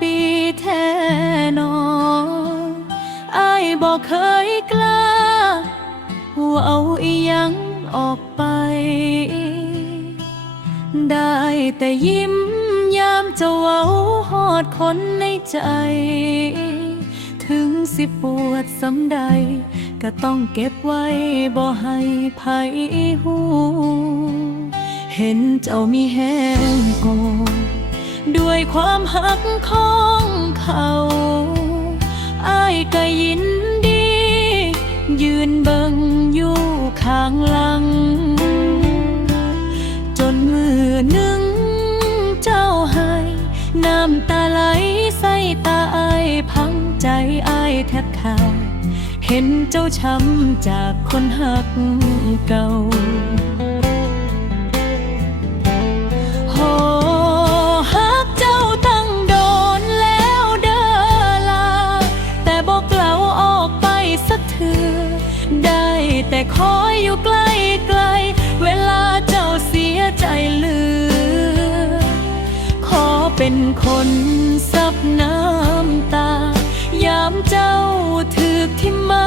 ปีแท้หนออายบอกเคยกล้าว่าเอาอีหยังออกไป ได้แต่ยิ้มยามเจะเว้าหอดคนในใจ ถึงสิปวดสำใด ก็ต้องเก็บไว้บ่ให้ภัยหู เห็นเจ้ามีแห้งโห ด้วยความหักของเขาอายก็ยินดี ยืนเบิงอยู่ข้างหลัง จนมือหนึ่งเจ้าให้น้ำตาไหลใส่ตาอายพังใจอายแทบขาดเห็นเจ้าช้ำจากคนหักเก่า แต่คอยอยู่ใกล้ไกล เวลาเจ้าเสียใจเหลือ ขอเป็นคนซับน้ำตา ยามเจ้าถึกที่มา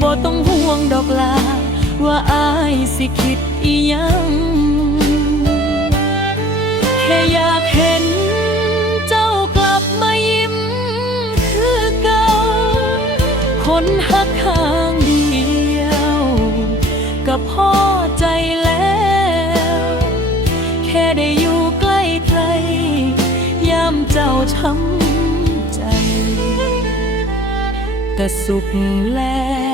บ่ต้องห่วงดอกลา ว่าอายสิคิดอียัง แต่สุขแล้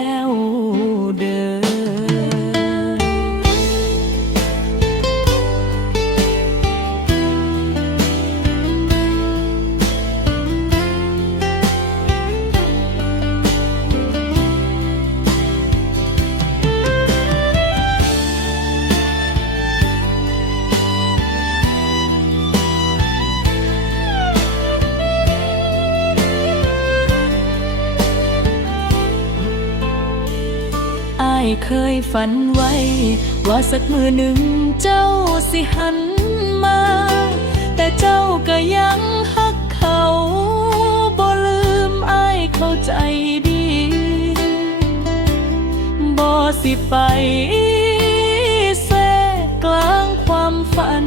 ายเคยฝันไว้ ว่าสักมือหนึ่งเจ้าสิหันมา แต่เจ้าก็ยังหักเขาบ่ลืมอายเข้าใจดีบ่สิไปแทรกกลางความฝัน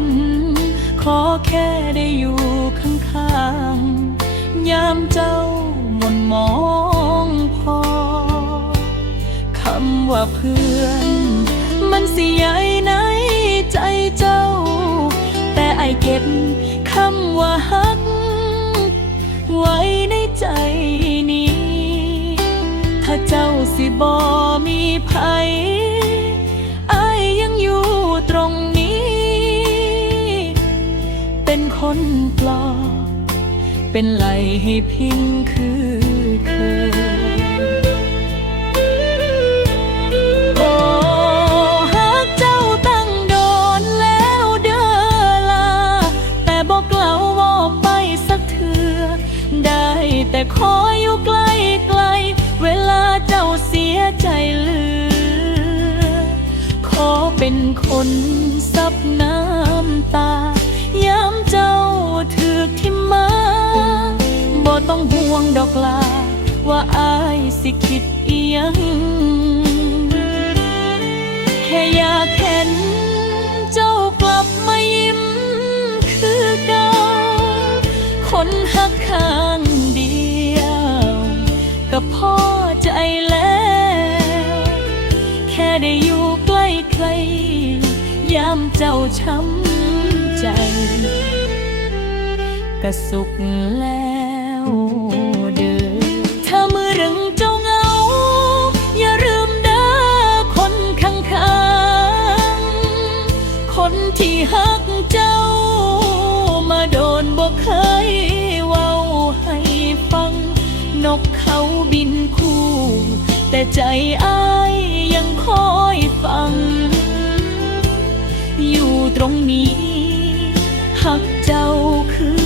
ขอแค่ได้อยู่ข้างๆยามเจ้าหม่นมองำว่าเพื่อน มันสิใหญ่ในใจเจ้า แต่ไอเก็บคำว่าฮัก ไว้ในใจนี้ ถ้าเจ้าสิบอมีภัยไอายยังอยู่ตรงนี้ เป็นคนปลอบเป็นไหลให้พิงคือเคย เป็นคนซับน้ำตายามเจ้าถึกที่มาบ่ต้องห่วงดอกลา ว่าอายสิคิดเอียง แค่อยากเห็นเจ้ากลับมายิ้มคือเก่าคนหักข้างเดียว ก็พอใจแล้ว ใกล้ใครยามเจ้าช้ำใจก็สุขแล้วเด้อถ้ามือรึงเจ้าเงา อย่าลืมเด้อคนข้างๆคนที่หักเจ้า มาโดนบ่เคยเว้าให้ฟัง นกเขาบินคู่ แต่ใจอ้า ตรงนี้ หักเจ้าคือ